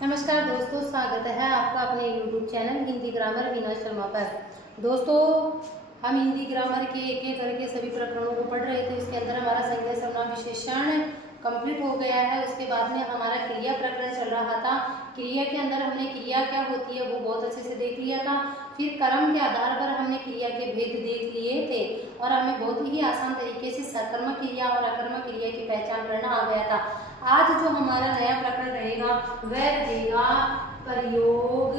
नमस्कार दोस्तों, स्वागत है आपका अपने YouTube channel Hindi grammar Veena Sharma पर। दोस्तों, हम हिंदी ग्रामर के एक एक करके सभी प्रकरणों को पढ़ रहे थे। इसके अंदर हमारा संज्ञा सर्वनाम विशेषण कंप्लीट हो गया है। उसके बाद में हमारा क्रिया प्रकरण चल रहा था। क्रिया के अंदर हमने क्रिया क्या होती है वो बहुत अच्छे से देख लिया था। फिर कर्म के आधार पर हमने क्रिया के भेद देख लिए थे और हमें बहुत ही आसान तरीके से सकर्मक क्रिया और अकर्मक क्रिया की पहचान करना आ गया था। आज जो हमारा नया प्रकरण रहेगा वह रहेगा प्रयोग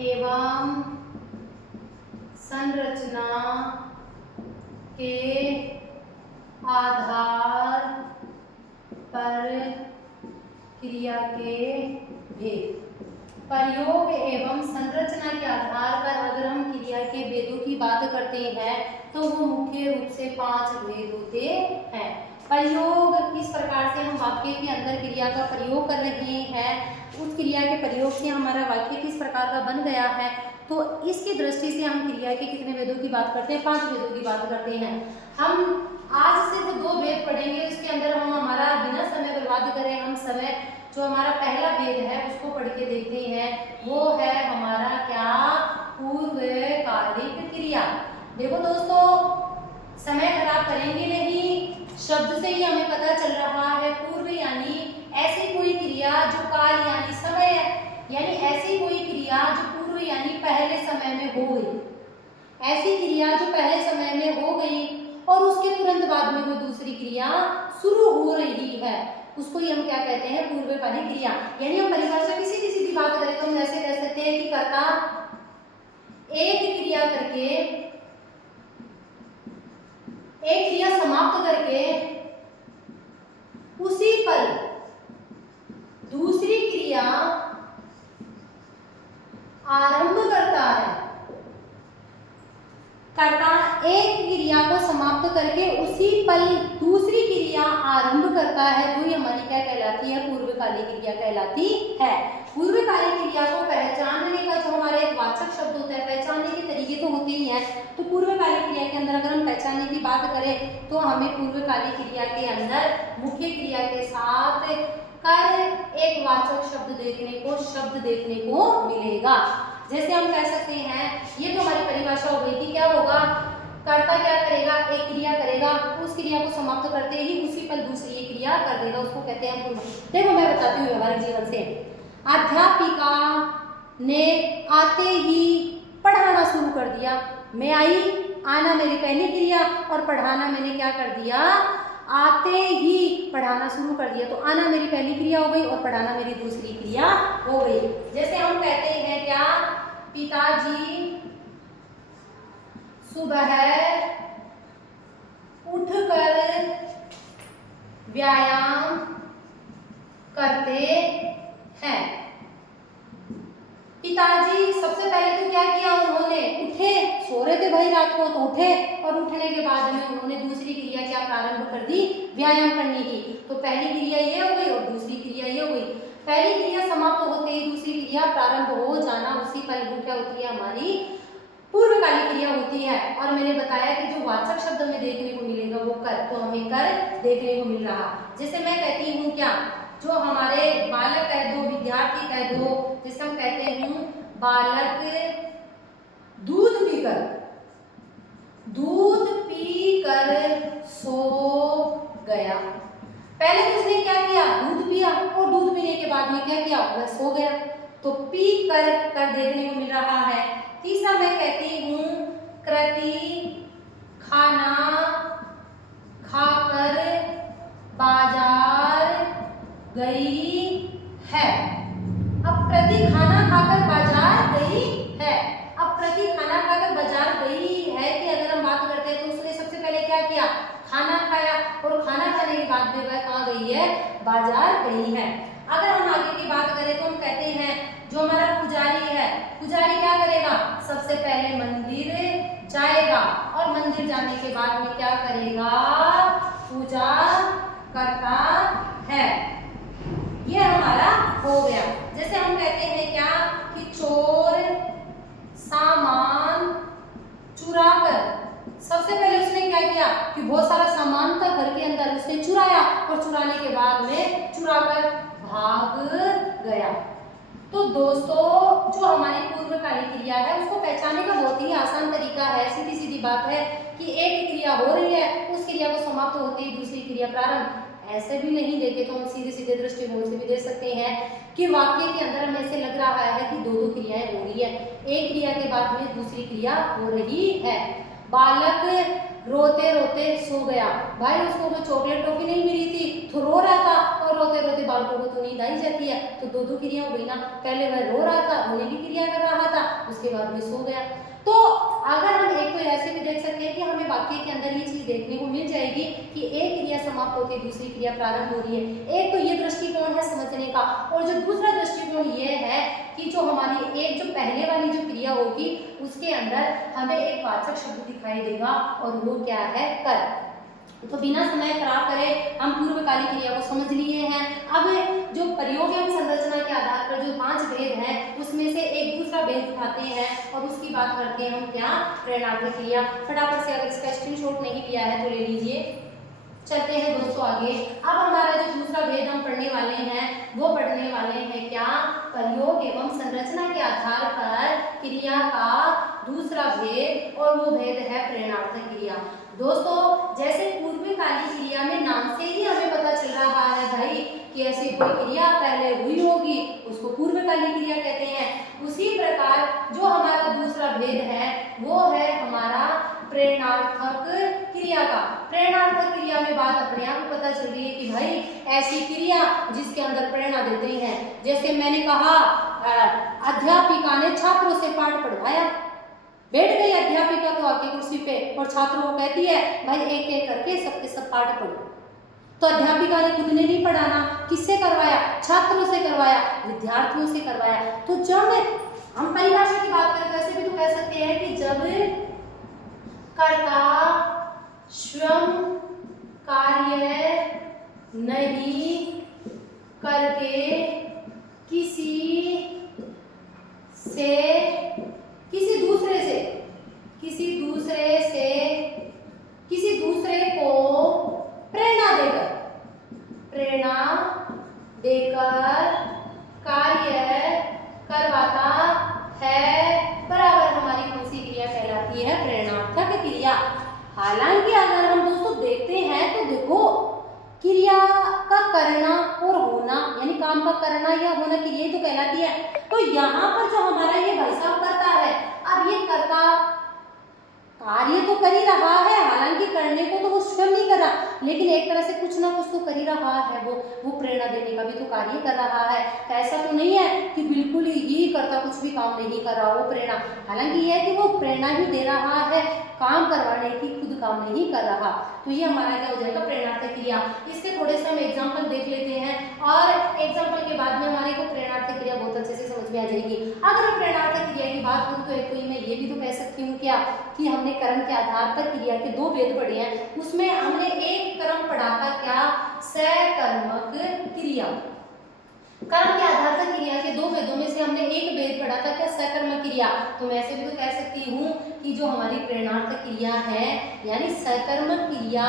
एवं संरचना के आधार पर क्रिया के भेद। प्रयोग एवं संरचना के आधार पर अगर हम क्रिया के भेदों की बात करते हैं तो वो मुख्य रूप से 5 भेद होते हैं। प्रयोग किस प्रकार से हम वाक्य के अंदर क्रिया का प्रयोग कर रहे हैं, उस क्रिया के प्रयोग से हमारा वाक्य किस प्रकार का बन गया है, तो इसकी दृष्टि से हम क्रिया के कितने भेदों की बात करते हैं, 5 भेदों की बात करते हैं। हम आज सिर्फ 2 भेद पढ़ेंगे। इसके अंदर हम हमारा बिना समय बर्बाद करें हम समय जो हमारा पहला भेद है उसको पढ़ के देखते हैं। वो है हमारा क्या, पूर्वकालिक क्रिया। देखो दोस्तों, समय खराब करेंगे नहीं, शब्द से ही हमें पता चल रहा है पूर्व यानी ऐसी कोई क्रिया जो काल यानी समय यानी ऐसी कोई क्रिया जो पूर्व यानी पहले समय में हो गई। ऐसी क्रिया जो पहले समय में हो गई और उसके तुरंत बाद में वो दूसरी क्रिया शुरू हो रही है, उसको ही हम क्या कहते हैं, पूर्वकालिक क्रिया। यानी हम परिभाषा किसी किसी की बात करें तो हम ऐसे कह सकते हैं कि कर्ता एक क्रिया करके, एक क्रिया समाप्त करके उसी पल दूसरी क्रिया आरंभ करता है। कर्ता एक क्रिया को समाप्त करके उसी पल दूसरी क्रिया आरंभ करता है, वही हमारी क्या कहलाती है, पूर्वकालिक क्रिया कहलाती है। पूर्वकालिक क्रिया को पहचानने का जो हमारे एक वाचक शब्द होता है, पहचानने के तरीके तो होते ही हैं। तो पूर्वकालिक क्रिया के अंदर अगर हम पहचानने की बात करें तो हमें पूर्वकालिक क्रिया के अंदर मुख्य क्रिया के साथ कर एक वाचक शब्द देखने को मिलेगा। जैसे हम कह सकते हैं, ये तो हमारी परिभाषा हो गई कि क्या होगा, कर्ता क्या करेगा, एक क्रिया करेगा, उस क्रिया को समाप्त करते ही उसी पल दूसरी क्रिया कर देगा, उसको कहते हैं पूर्व। देखो मैं बताती हूँ व्यवहारिक जीवन से। अध्यापिका ने आते ही पढ़ाना शुरू कर दिया। मैं आई, आना मेरी पहली क्रिया और पढ़ाना मैंने क्या कर दिया, आते ही पढ़ाना शुरू कर दिया। तो आना मेरी पहली क्रिया हो गई और पढ़ाना मेरी दूसरी क्रिया हो गई। जैसे हम कहते हैं क्या, पिताजी सुबह उठकर व्यायाम करते हैं। पिताजी सबसे पहले तो क्या किया, उन्होंने उठे, सो रहे थे भाई रात को, तो उठे और उठने के बाद में उन्होंने दूसरी क्रिया क्या प्रारंभ कर दी, व्यायाम करने की। तो पहली क्रिया ये हो गई और दूसरी क्रिया ये हो गई। पहली क्रिया समाप्त होते ही दूसरी क्रिया प्रारंभ हो जाना, उसी पल वो क्या होती है, हमारी पूर्वकालिक क्रिया होती है। और मैंने बताया कि जो वाचक शब्द में देखने को मिलेगा वो कर, तो हमें कर देखने को मिल रहा। जैसे मैं कहती हूँ क्या, जो हमारे बालक कह दो, विद्यार्थी कह दो, जैसे हम कहते हैं बालक दूध पीकर सो गया। पहले किसने क्या किया, दूध पिया और दूध पीने के बाद में क्या किया, वह सो गया। तो पी कर देखने को मिल रहा है। तीसरा मैं कहती हूँ कृति खाना खाकर बाजार गई है। अब प्रति खाना खाकर बाजार गई है। अब प्रति खाना खाकर बाजार गई है कि अगर हम बात करते हैं तो उसने सबसे पहले क्या किया, खाना खाया और खाना खाने के बाद में वह कहाँ गई है, बाजार गई है। अगर हम आगे की बात करें तो हम कहते हैं जो हमारा पुजारी है, पुजारी क्या करेगा, सबसे पहले मंदिर जाएगा और मंदिर जाने के बाद में क्या करेगा, पूजा करता है। ये हमारा हो गया। जैसे हम कहते हैं क्या कि चोर सामान चुराकर, सबसे पहले उसने क्या किया कि बहुत सारा सामान था घर के अंदर, उसने चुराया और चुराने के बाद में चुराकर भाग गया। तो दोस्तों जो हमारी पूर्वकालिक क्रिया है उसको पहचानने का बहुत ही आसान तरीका है, सीधी सीधी बात है कि एक क्रिया हो रही है, उस क्रिया को समाप्त होते ही दूसरी क्रिया प्रारंभ। ऐसे भी नहीं देखे तो हम सीधे सीधे दृष्टिकोण से भी देख सकते हैं कि वाक्य के अंदर हमें ऐसे लग रहा है कि दो दो क्रियाएं हो रही है, एक क्रिया के बाद में दूसरी क्रिया हो रही है। बालक रोते रोते सो गया। भाई उसको कोई चॉकलेट टॉफी नहीं मिली थी तो रो रहा था, और रोते रोते बालकों को तो नींद आई जाती है, तो दो दो क्रिया हो गई ना। पहले वह रो रहा था, रोने की क्रिया कर रहा था, उसके बाद में सो गया। तो अगर हम एक तो ऐसे भी देख सकते हैं कि हमें वाक्य के अंदर ये चीज देखने को मिल जाएगी कि एक क्रिया समाप्त होती है दूसरी क्रिया प्रारंभ हो रही है। एक तो ये दृष्टिकोण है समझने का, और जो दूसरा दृष्टिकोण ये है कि जो हमारी एक जो पहले वाली जो क्रिया होगी उसके अंदर हमें एक वाचक शब्द दिखाई देगा, और वो क्या है, कर। तो बिना समय खराब करे हम पूर्वकालिक क्रिया को समझ लिए हैं। अब जो प्रयोग एवं संरचना के आधार पर जो 5 भेद हैं उसमें से एक दूसरा भेद उठाते हैं और उसकी बात करते हैं हम क्या, प्रेरणात्मक क्रिया। फटाफट से अगर इसका स्क्रीनशॉट नहीं लिया है तो ले लीजिए। चलते हैं दोस्तों आगे। अब हमारा जो दूसरा भेद हम पढ़ने वाले हैं वो पढ़ने वाले हैं क्या, प्रयोग एवं संरचना के आधार पर क्रिया का दूसरा भेद, और वो भेद है प्रेरणात्मक क्रिया। दोस्तों जैसे पूर्वकालिक क्रिया में नाम से ही हमें पता चल रहा है भाई कि ऐसी कोई क्रिया पहले हुई होगी उसको पूर्वकालिक क्रिया कहते हैं, उसी प्रकार जो हमारा दूसरा भेद है वो है हमारा प्रेरणार्थक क्रिया का। प्रेरणार्थक क्रिया में बात अपने आप पता चल रही है कि भाई ऐसी क्रिया जिसके अंदर प्रेरणा देते हैं। जैसे मैंने कहा अध्यापिका ने छात्रों से पाठ पढ़वाया, बैठ गई अध्यापिका तो आके कुर्सी पे और छात्रों को कहती है भाई एक एक करके सबके सब पाठ पढ़ो। तो अध्यापिका ने खुद ने नहीं पढ़ाना, किससे करवाया, छात्रों से करवाया, विद्यार्थियों से करवाया। तो जब हम परिभाषा की बात करें तो ऐसे भी तो कह सकते हैं कि जब कर्ता श्रम कार्य नहीं करके किसी दूसरे को प्रेरणा देकर कार्य करवाता है, बराबर हमारी कौन सी क्रिया कहलाती है, प्रेरणार्थक क्रिया। हालांकि अगर हम दोस्तों देखते हैं तो देखो क्रिया का करना और होना यानी काम का करना या होना क्रिया तो कहलाती है। तो यहाँ पर जो हमारा ये भाई साहब करता है, अब ये करता कार्य तो कर ही रहा है, हालांकि करने को तो वो स्वयं नहीं कर रहा, लेकिन एक तरह से कुछ ना कुछ तो कर ही रहा है, वो प्रेरणा देने का भी तो कार्य कर रहा है। तो ऐसा तो नहीं है कि बिल्कुल ही करता कुछ भी काम नहीं कर रहा, वो प्रेरणा, हालांकि ये है कि वो प्रेरणा ही दे रहा है, काम करवाने की खुद काम नहीं कर रहा। तो ये हमारा क्या हो जाएगा, प्रेरणार्थक क्रिया। इसके थोड़े से हम एग्जाम्पल देख लेते हैं और एग्जाम्पल के बाद में हमारे को प्रेरणार्थक क्रिया बहुत अच्छे से समझ में आ जाएगी। अगर मैं प्रेरणार्थक क्रिया की बात करूँ तो एक तो मैं ये भी तो कह सकती हूँ क्या कि हमने कर्म के आधार पर क्रिया के 2 भेद पढ़े हैं, उसमें हमने एक कर्म पढ़ा था क्या, सकर्मक क्रिया। कर्म के आधार पर क्रिया के 2 भेदों में से हमने एक भेद पढ़ा था क्या, सकर्मक क्रिया। तो मैं ऐसे भी तो कह सकती हूँ कि जो हमारी प्रेरणार्थक क्रिया है यानी सकर्मक क्रिया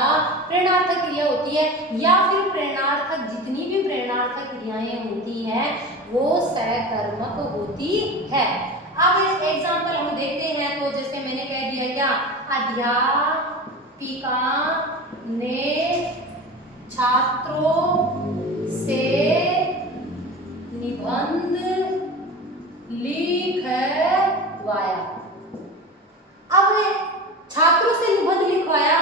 प्रेरणार्थक क्रिया होती है, या फिर प्रेरणार्थक जितनी भी प्रेरणार्थक क्रियाएं होती हैं वो सकर्मक होती है। अब इस एग्जाम्पल हम देखते हैं तो जैसे मैंने कह दिया क्या, अध्यापिका ने छात्रों से निबंध लिखवाया। अब छात्रों से निबंध लिखवाया,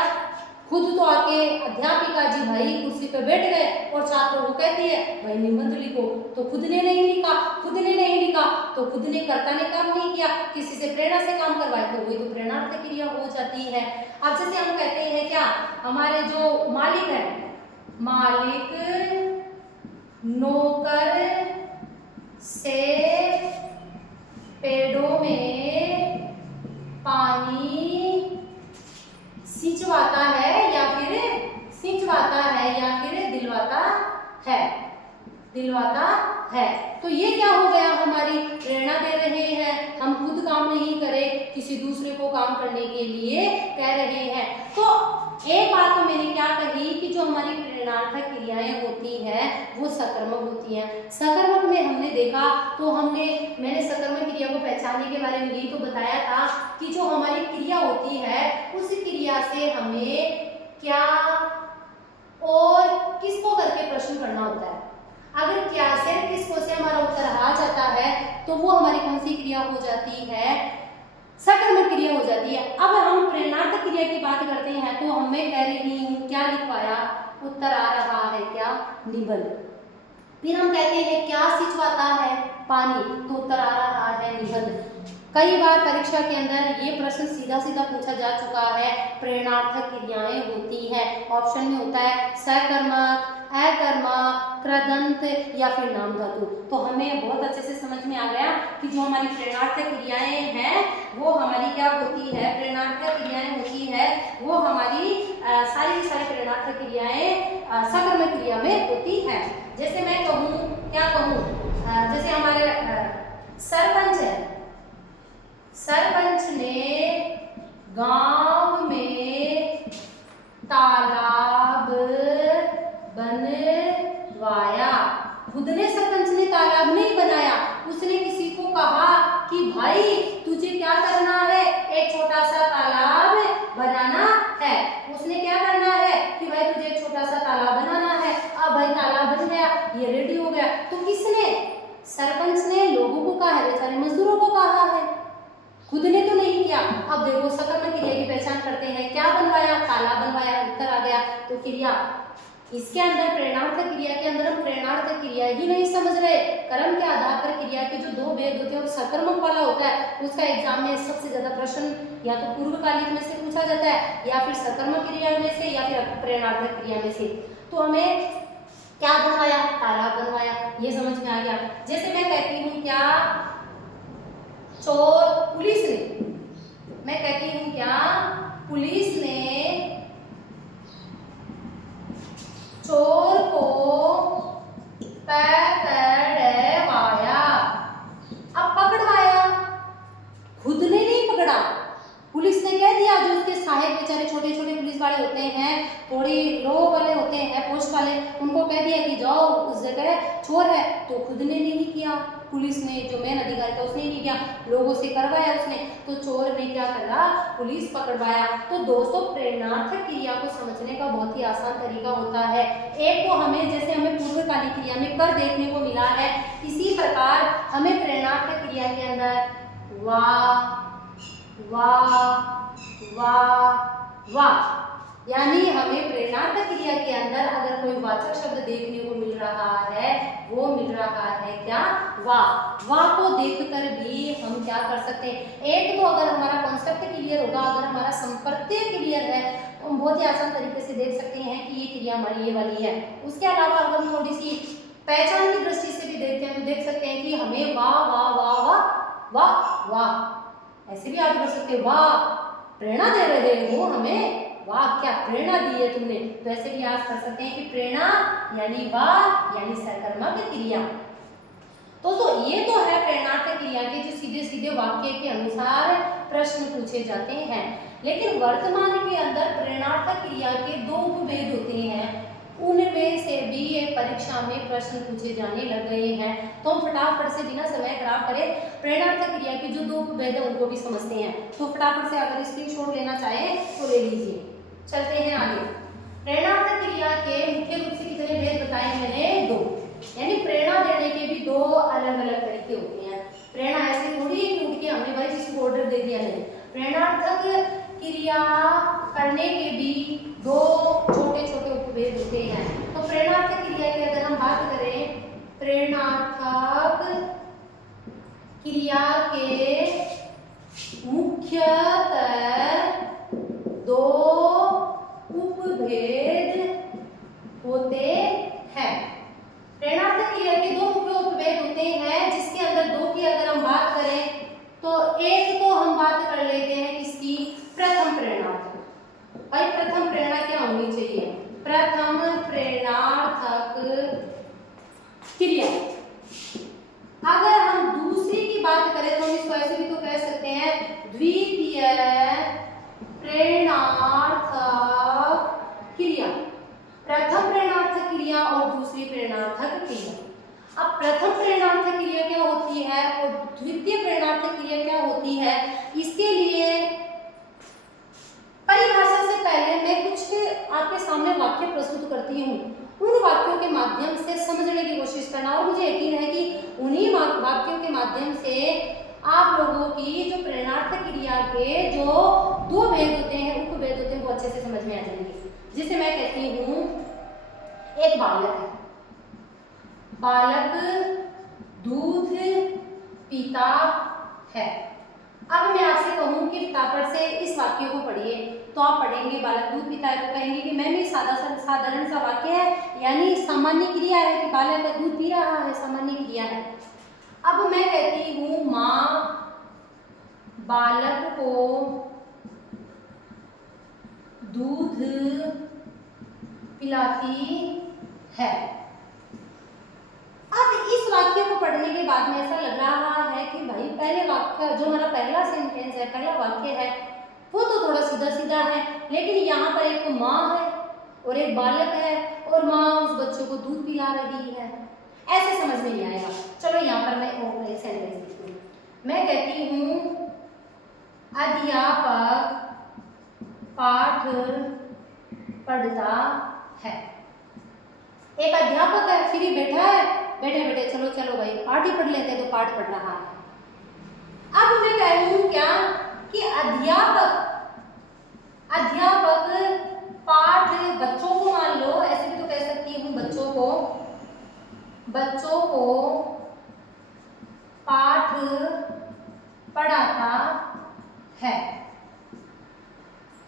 खुद तो आके अध्यापिका जी भाई कुर्सी पे बैठ गए और छात्रों को कहती है भाई निबंध लिखो, तो खुद ने नहीं लिखा तो खुद ने कर्ता ने काम नहीं किया, किसी से प्रेरणा से काम करवाए तो वही तो प्रेरणार्थक क्रिया हो जाती है। अब जैसे हम कहते हैं क्या, हमारे जो मालिक है, मालिक नौकर से पेड़ों में पानी सिंचवाता है या फिर दिलवाता है। तो ये क्या हो गया, हमारी प्रेरणा दे रहे हैं, हम खुद काम नहीं करें, किसी दूसरे को काम करने के लिए कह रहे हैं। तो एक बात तो मैंने क्या कही कि जो हमारी प्रेरणार्थक क्रियाएं होती हैं वो सकर्मक होती हैं। सकर्मक में हमने देखा तो मैंने सकर्मक क्रिया को पहचानने के बारे में यही तो बताया था कि जो हमारी क्रिया होती है उस क्रिया से हमें क्या और किसको करके प्रश्न करना होता है। अगर क्या से किसको से हमारा उत्तर आ जाता है तो वो हमारी कौन सी क्रिया हो जाती है, सकर्मक क्रिया हो जाती है। अब हम प्रेरणार्थक क्रिया की बात करते हैं तो हमें कह रही हूँ क्या लिखवाया, उत्तर आ रहा है क्या, निबल। फिर हम कहते हैं क्या सिंचवाता है, पानी, तो उत्तर आ रहा है निबंध। कई बार परीक्षा के अंदर ये प्रश्न सीधा सीधा पूछा जा चुका है, प्रेरणार्थक क्रियाएं होती हैं, ऑप्शन में होता है सकर्मक, अकर्मक, कृदंत या फिर नाम धातु। तो हमें बहुत अच्छे से समझ में आ गया कि जो हमारी प्रेरणार्थक क्रियाएं हैं वो हमारी क्या होती है, प्रेरणार्थक क्रियाएं होती है वो हमारी सारी की सारी प्रेरणार्थक क्रियाएं सकर्मक क्रिया में होती है। जैसे मैं कहूँ, क्या कहूँ, जैसे हमारे सरपंच है, सरपंच ने गांव में तालाब बनवाया। खुद ने सरपंच ने तालाब नहीं बनाया, उसने किसी को कहा कि भाई तुझे क्या करना है, एक छोटा सा तालाब बनाना है। उसने क्या करना है कि भाई तुझे एक छोटा सा तालाब बनाना है। अब भाई तालाब बन गया, ये रेडी हो गया। तो किसने, सरपंच ने लोगों को कहा है, बेचारे मजदूरों को कहा है, खुद ने तो नहीं किया। अब देखो सकर्मक क्रिया की पहचान करते हैं, क्या बनवाया, तालाब बनवाया, उत्तर आ गया। तो क्रिया इसके अंदर प्रेरणार्थक क्रिया के अंदर हम प्रेरणार्थक क्रिया ही नहीं समझ रहे, कर्म के आधार पर क्रिया के जो दो भेद होते हैं और सकर्मक वाला होता है उसका एग्जाम में सबसे ज्यादा प्रश्न या तो पूर्वकालिक में से पूछा जाता है या फिर सकर्मक क्रिया में से या फिर प्रेरणार्थक क्रिया में से। तो हमें क्या बनवाया, तालाब बनवाया, ये समझ में आ गया। जैसे मैं कहती हूँ क्या, चोर, पुलिस ने, मैं कहती हूँ क्या, पुलिस ने चोर को पकड़वाया। अब पकड़वाया, खुद ने नहीं पकड़ा, पुलिस ने कह दिया, जो उसके सहायक बेचारे छोटे छोटे पुलिस वाले होते हैं, थोड़ी लो वाले होते हैं, पोस्ट वाले, उनको कह दिया कि जाओ उस जगह चोर है। तो खुद ने नहीं किया, पुलिस ने, जो मेन अधिकारी था उसने नहीं किया, लोगों से करवाया उसने। तो चोर ने क्या करा, पुलिस पकड़वाया। तो दोस्तों प्रेरणार्थक क्रिया को समझने का बहुत ही आसान तरीका होता है। एक तो हमें, जैसे हमें पूर्वकालिक क्रिया में कर देखने को मिला है, इसी प्रकार हमें प्रेरणार्थक क्रिया के अंदर वाह वाह वाह वाह, यानी हमें प्रेरणार्थक क्रिया के अंदर अगर कोई वाचक शब्द देखने को मिल रहा है, वो मिल रहा है क्या, वाह। वाह को देखकर भी हम क्या कर सकते हैं, एक तो अगर हमारा कॉन्सेप्ट क्लियर होगा, अगर हमारा संप्रत्यय क्लियर है तो हम बहुत ही आसान तरीके से देख सकते हैं कि ये क्रिया हमारी ये वाली है। उसके अलावा अगर हम थोड़ी सी पहचान की दृष्टि से भी देखते हैं तो देख सकते हैं कि हमें वाह वाह वाह वाह वाह वाह ऐसे भी याद कर सकते हैं, वाह प्रेरणा दे रहे हो हमें, वाह क्या प्रेरणा दी है तुमने, तो ऐसे भी याद कर सकते हैं कि प्रेरणा यानी वाह यानी सकर्मक क्रिया। तो ये तो है प्रेरणार्थक क्रिया के जो सीधे सीधे वाक्य के अनुसार प्रश्न पूछे जाते हैं। लेकिन वर्तमान के अंदर प्रेरणार्थक क्रिया के दो उपभेद होते हैं, उनमें से भी एक परीक्षा में प्रश्न पूछे जाने लग गए हैं। तो हम फटाफट से बिना समय खराब करे प्रेरणार्थक क्रिया के जो दो उपभेद है उनको भी समझते हैं। तो फटाफट से अगर स्क्रीनशॉट लेना चाहें तो ले लीजिए। चलते हैं आगे। प्रेरणार्थक क्रिया के मुख्य रूप से कितने भेद बताए मैंने, दो, यानी प्रेरणा देने के भी दो अलग अलग तरीके होते हैं। प्रेरणा ऐसे थोड़ी है कि उठ के हमने भाई किसी को ऑर्डर दे दिया, नहीं, प्रेरणार्थक क्रिया करने के भी दो छोटे छोटे उपभेद होते हैं। तो प्रेरणार्थक क्रिया की अगर हम बात करें, प्रेरणार्थक क्रिया के मुख्यतः दो उपभेद होते हैं। प्रेरणार्थक क्रिया के दो मुख्य उपभेद होते हैं, जिसके अंदर दो की अगर हम बात करें तो एक तो हम बात कर लेते हैं किसकी, प्रथम प्रेरणार्थक। भाई प्रथम प्रेरणा क्या होनी चाहिए, प्रथम प्रेरणार्थक क्रिया। अगर हम दूसरी की बात करें तो हम इसको ऐसे भी तो कह सकते हैं, द्वितीय प्रेरणार्थक प्रथम प्रेरणार्थक क्रिया और दूसरी प्रेरणार्थक क्रिया। अब प्रथम प्रेरणार्थक क्रिया क्या होती है और द्वितीय प्रेरणार्थक क्रिया क्या होती है, इसके लिए परिभाषा से पहले मैं कुछ आपके सामने वाक्य प्रस्तुत करती हूँ। उन वाक्यों के माध्यम से समझने की कोशिश करना, और मुझे यकीन है कि उन्हीं वाक्यों के माध्यम से आप लोगों की जो प्रेरणार्थक क्रिया के जो दो भेद होते हैं, उपभेद होते हैं, वो अच्छे से समझ में आ जाएंगे। जिसे मैं कहती हूँ, एक बालक है, बालक दूध पीता है। अब मैं आपसे कहूँ कि फटाफट से इस वाक्य को पढ़िए, तो आप पढ़ेंगे बालक दूध पीता है तो कहेंगे कि मैम ये साधारण सा वाक्य है, यानी सामान्य क्रिया है कि बालक दूध पी रहा है, सामान्य क्रिया है। अब मैं कहती हूँ माँ बालक को दूध पिलाती है। अब इस वाक्य को पढ़ने के बाद में ऐसा लग रहा है कि भाई पहले वाक्य जो हमारा पहला सेंटेंस है, पहला वाक्य है, वो तो थोड़ा सीधा सीधा है, लेकिन यहाँ पर एक माँ है और एक बालक है और माँ उस बच्चे को दूध पिला रही है, ऐसे समझ में नहीं आएगा। चलो यहाँ पर मैं एक सेंटेंस लिखती हूँ। मैं कहती हूँ अध्यापक पाठ पढ़ता है। एक अध्यापक है, फ्री बैठा है, बैठे बैठे चलो चलो भाई पाठ ही पढ़ लेते हैं, तो पाठ पढ़ रहा है। अब मैं कहूँ क्या कि अध्यापक पाठ, बच्चों को मान लो, ऐसे भी तो कह सकती हूँ, बच्चों को पाठ पढ़ाता है।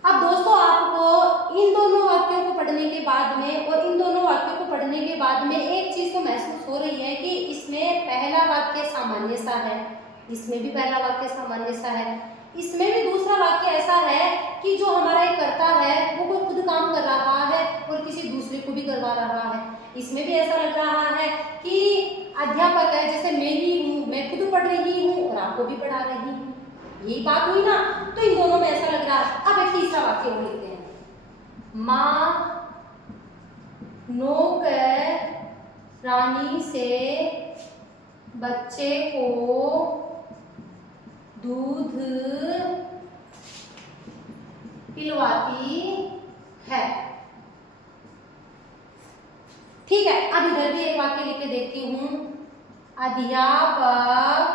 अब दोस्तों आपको इन दोनों वाक्यों को पढ़ने के बाद में और इन दोनों वाक्यों को पढ़ने के बाद में एक चीज तो महसूस हो रही है कि इसमें पहला वाक्य सामान्य सा है, इसमें भी पहला वाक्य सामान्य सा है, इसमें भी दूसरा वाक्य ऐसा है कि जो हमारा एक कर्ता है वो कोई खुद काम कर रहा है और किसी दूसरे को भी करवा रहा है। इसमें भी ऐसा लग रहा है कि अध्यापक है, जैसे मैं ही हूँ, मैं खुद पढ़ रही हूँ और आपको भी पढ़ा रही हूँ, यही बात हुई ना। तो इन दोनों में ऐसा लग रहा है। अब एक तीसरा वाक्य वो लिखते हैं, माँ नौकरानी से बच्चे को दूध पिलवाती है। ठीक है, अब इधर भी एक वाक्य लिख के देखती हूँ, अध्यापक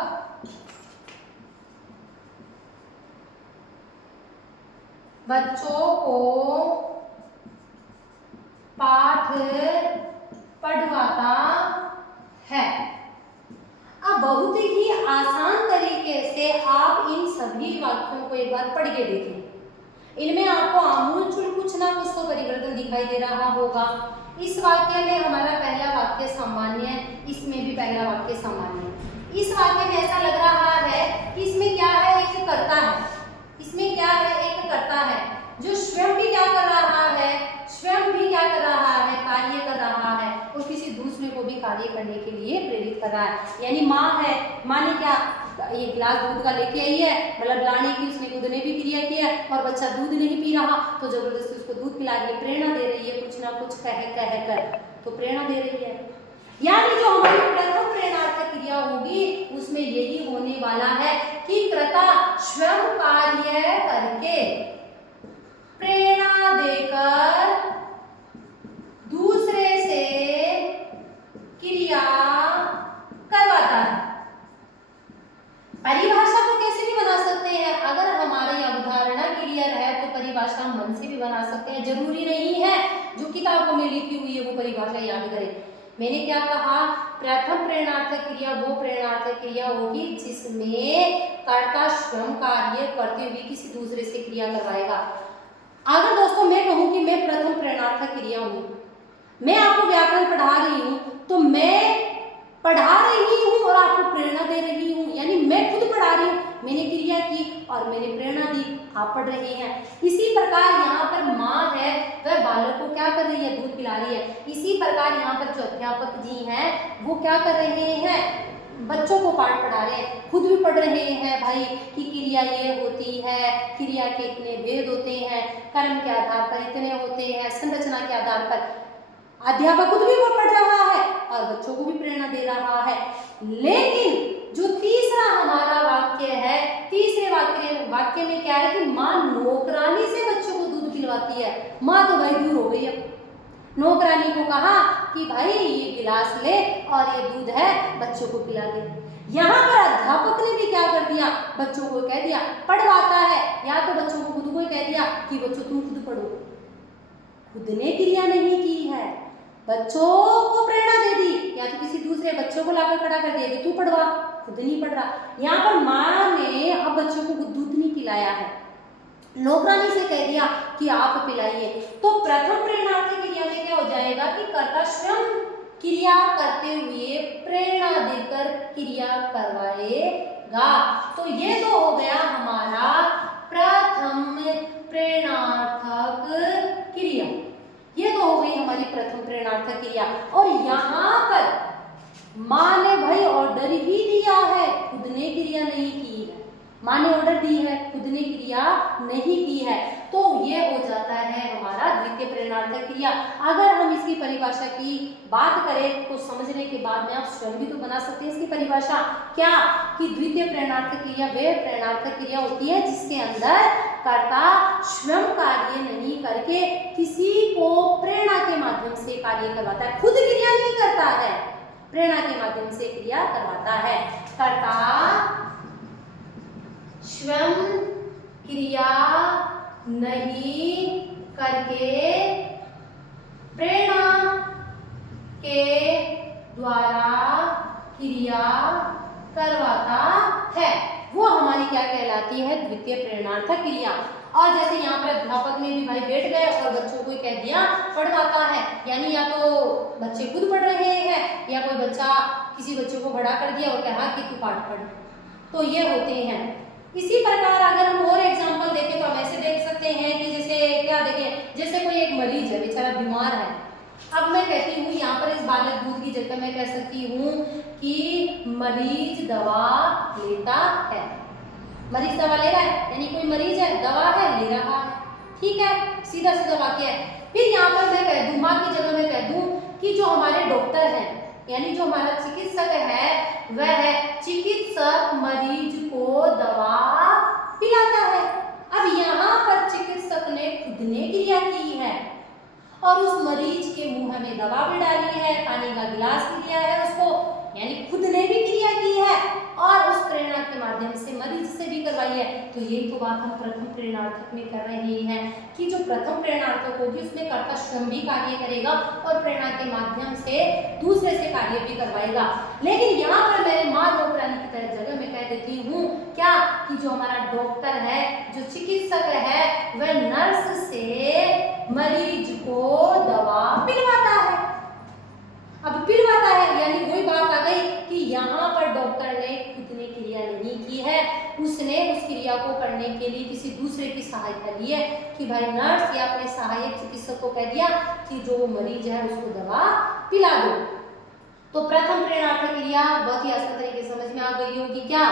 बच्चों को पाठ पढ़वाता है। अब बहुत ही आसान तरीके से आप इन सभी वाक्यों को एक बार पढ़ के देखें। इनमें आपको आमूल चूल कुछ ना कुछ तो परिवर्तन दिखाई दे रहा होगा। इस वाक्य में हमारा पहला वाक्य सामान्य है, इसमें भी पहला वाक्य सामान्य है। इस वाक्य में ऐसा लग रहा है कि इसमें क्या है, एक कर्ता है, इसमें क्या है, एक कर्ता है जो स्वयं भी क्या कर रहा है, स्वयं भी क्या कर रहा है, कार्य कर रहा है और किसी दूसरे को भी कार्य करने के लिए प्रेरित कर रहा है। यानी माँ है, माँ ने क्या ये गिलास दूध का लेके आई है, मतलब लाने की उसने खुद ने भी क्रिया किया और बच्चा दूध नहीं पी रहा तो जबरदस्ती उसको दूध पिला रही है, प्रेरणा दे रही है, कुछ ना कुछ कह कर तो प्रेरणा दे रही है। यानी जो हमारी प्रथम प्रेरणार्थक क्रिया होगी उसमें यही होने वाला है कि कर्ता स्वयं कार्य करके प्रेरणा देकर दूसरे से क्रिया करवाता है। परिभाषा तो कैसे भी बना सकते हैं, अगर हमारी अवधारणा क्लियर है तो परिभाषा मन से भी बना सकते हैं। जरूरी नहीं है जो किताबों में लिखी हुई है वो परिभाषा याद करें। मैंने क्या कहा, प्रथम प्रेरणार्थक क्रिया वो प्रेरणार्थक क्रिया होगी जिसमें कर्ता स्वयं कार्य करते हुए किसी दूसरे से क्रिया करवाएगा। अगर दोस्तों मैं कहूँ कि मैं प्रथम प्रेरणार्थक क्रिया हूँ, मैं आपको व्याकरण पढ़ा रही हूँ, तो मैं पढ़ा रही हूँ और आपको प्रेरणा दे रही हूँ, यानी मैं खुद पढ़ा रही हूँ, मैंने क्रिया की और मैंने प्रेरणा दी, आप पढ़ रहे हैं। इसी प्रकार यहाँ पर माँ है वह बालक को क्या कर रही है, दूध पिला रही है। इसी प्रकार यहाँ पर जो अध्यापक जी हैं वो क्या कर रहे हैं, बच्चों को पाठ पढ़ा रहे हैं, खुद भी पढ़ रहे हैं भाई कि क्रिया ये होती है, क्रिया के इतने भेद होते हैं, कर्म के आधार पर इतने होते हैं, संरचना के आधार पर। अध्यापक खुद भी वो पढ़ रहा है और बच्चों को भी प्रेरणा दे रहा है। लेकिन जो तीसरा हमारा वाक्य है, तीसरे वाक्य में क्या है कि माँ नौकरानी से बच्चों को दूध पिलवाती है। माँ तो भाई दूर हो गई है, नौकरानी को कहा कि भाई ये गिलास ले और ये दूध है बच्चों को पिला दे। यहाँ पर अध्यापक ने भी क्या कर दिया, बच्चों को कह दिया पढ़वाता है, या तो बच्चों को खुद को ही कह दिया कि बच्चों तुम खुद पढ़ो। खुद ने क्रिया नहीं की है, बच्चों को प्रेरणा दे दी, या तो किसी दूसरे बच्चों को लाकर खड़ा कर दिया कि तू पढ़वा, खुद नहीं पढ़ रहा। यहाँ पर माँ ने अब बच्चों को दूध नहीं पिलाया है, नौकरानी से कह दिया कि आप पिलाइए। तो प्रथम प्रेरणार्थक क्रिया में क्या हो जाएगा कि कर्ता स्वयं क्रिया करते हुए प्रेरणा देकर क्रिया करवाएगा। तो ये तो हो गया हमारा प्रथम प्रेरणार्थक क्रिया, ये तो हो गई हमारी प्रथम प्रेरणार्थक क्रिया। और यहाँ पर माँ ने भाई ऑर्डर ही दिया है, खुद ने क्रिया नहीं की है। माँ ने ऑर्डर दी है, खुद ने क्रिया नहीं की है, तो ये हो जाता है हमारा द्वितीय प्रेरणार्थक क्रिया। अगर हम इसकी परिभाषा की बात करें तो समझने के बाद में आप स्वयं भी तो बना सकते हैं इसकी परिभाषा। क्या कि द्वितीय प्रेरणार्थक क्रिया वह प्रेरणार्थक क्रिया होती है जिसके अंदर कर्ता स्वयं कार्य नहीं करके किसी को प्रेरणा के माध्यम से कार्य करवाता है, खुद क्रिया नहीं करता है, प्रेरणा के माध्यम से क्रिया करवाता है। कर्ता स्वयं क्रिया नहीं करके प्रेरणा के द्वारा क्रिया करवाता है, वो हमारी क्या कहलाती है, द्वितीय प्रेरणार्थक क्रिया। और जैसे यहाँ पर अध्यापक ने भी भाई बैठ गए और बच्चों को कह दिया पढ़वाता है, यानी या तो बच्चे खुद पढ़ रहे हैं या कोई बच्चा किसी बच्चे को खड़ा कर दिया और कहा कि तू पाठ पढ़, तो ये होते हैं। इसी प्रकार अगर हम और एग्जांपल देखें तो हम ऐसे देख सकते हैं कि जैसे क्या देखें, जैसे कोई एक मरीज है, बेचारा बीमार है। अब मैं कहती हूँ यहाँ पर इस बालक दूध की जगह मैं कह सकती हूँ कि मरीज दवा लेता है। मरीज दवा ले रहा है, यानी कोई मरीज है, दवा है, ले रहा है, ठीक है, सीधा सीधा वाक्य है। फिर यहाँ पर मैं कह दूँ, माँ की जगह मैं कह दूँ कि जो हमारे डॉक्टर हैं, यानी जो हमारा चिकित्सक है, वह चिकित्सक मरीज को दवा पिलाता है। अब यहाँ पर चिकित्सक ने खुद ने क्रिया की है और उस मरीज के मुंह में दवा भी डाली है, पानी का गिलास भी दिया है उसको, यानी खुद ने भी क्रिया की है और उस प्रेरणा के माध्यम से मरीज से भी करवाई है। तो यही तो बात हम प्रथम प्रेरणार्थक में कर रहे हैं कि जो प्रथम प्रेरणार्थक होगी उसमें कर्ता स्वयं भी कार्य करेगा और प्रेरणा के माध्यम से दूसरे से कार्य भी करवाएगा। लेकिन यहाँ पर मैंने माँ नौकरानी की तरह जगह में कह देती हूँ क्या कि जो हमारा डॉक्टर है, जो चिकित्सक है, वह नर्स से मरीज को दवा पिलवाता है। अब पिलवाता है यानी वही बात आ गई कि यहाँ पर डॉक्टर ने खुद ने क्रिया नहीं की है, उसने उस क्रिया को करने के लिए किसी दूसरे की सहायता ली है कि भाई नर्स या अपने सहायक चिकित्सक को कह दिया कि जो मरीज है उसको दवा पिला दो। तो प्रथम प्रेरणार्थक क्रिया बहुत ही आसान तरीके से समझ में आ गई होगी। क्या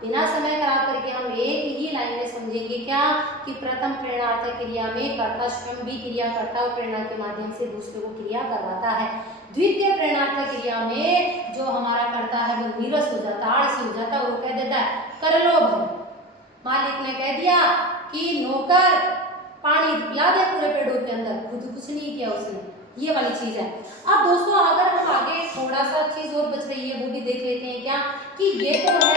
बिना समय खराब करके हम एक ही लाइन में समझेंगे क्या कि प्रथम प्रेरणार्थक क्रिया में कर्ता स्वयं भी क्रिया करता है और प्रेरणा के माध्यम से दूसरे को क्रिया करवाता है। द्वितीय प्रेरणार्थक क्रिया में जो हमारा कर्ता है वो नीरस हो जाता, आलसी हो जाता, वो कह देता है कर लो भाई। मालिक ने कह दिया कि नौकर पानी पिला दे पूरे पेड़ों के अंदर, खुद कुछ नहीं किया उसने, ये वाली चीज है। अब दोस्तों अगर हम आगे थोड़ा सा चीज और बच रही है वो भी देख लेते हैं क्या कि ये तो है